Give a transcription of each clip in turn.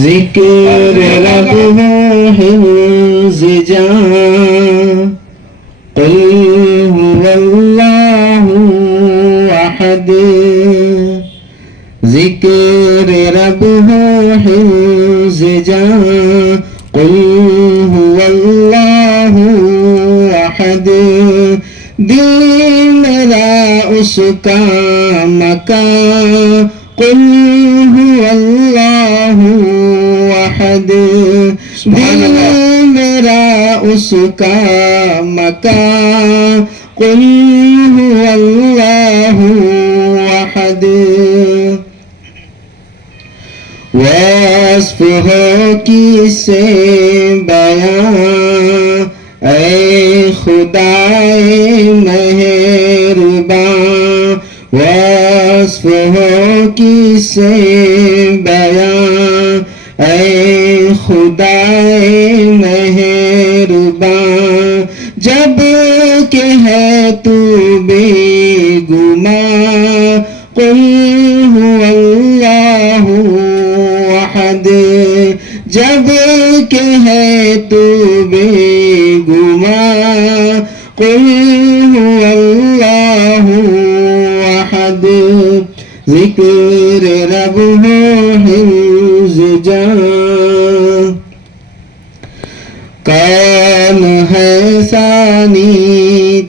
जिक्र रब हिफ्ज़ जान कुल हुवल्लाहु अहद जिक्र रब हिफ्ज़ जान कुल हुवल्लाहु अहद दिल मेरा उसका मकान कुल हुवल्लाहु अहद दिल मेरा उसका मकान कुल हुवल्लाहु अहद वस्फ़ हो किसे बयां ऐ खुदाए मेहरबान वस्फ़ हो किसे बयां ऐ खुदाए मेहरबान जब के है तू बेगुमां कुल हुवल्लाहु अहद जब के है तू बेगुमां कुल हुवल्लाहु अहद जिक्र रब हिफ्ज़ जान कौन है सानी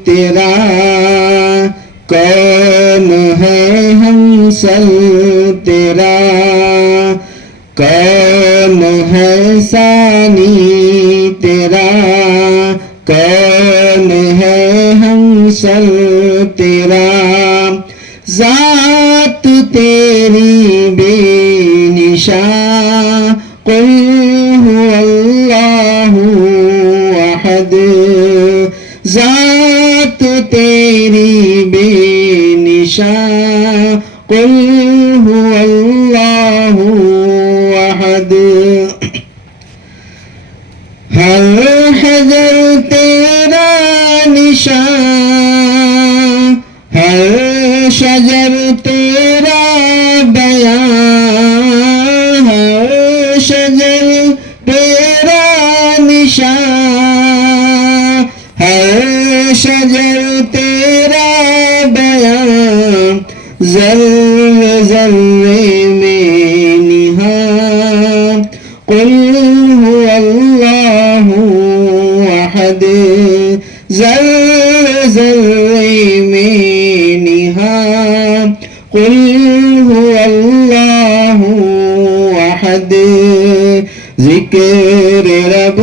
तेरा कौन है हमसल तेरा कौन है सानी तेरा कौन है हमसल तेरा जात तेरी बेनिशान कुल हुवल्लाहु अहद जात तेरी बेनिशान कुल हुवल्लाहु अहद हर हजर तेरा निशान हर शजर तेरा बयान हर शजर तेरा निशान हर शजर तेरा बयान ज़र्रे ज़र्रे में निहां कुल हुवल्लाहु अहद ज़र्रे ज़र्रे में निहां कुल हुवल्लाहु अहद जिक्र रब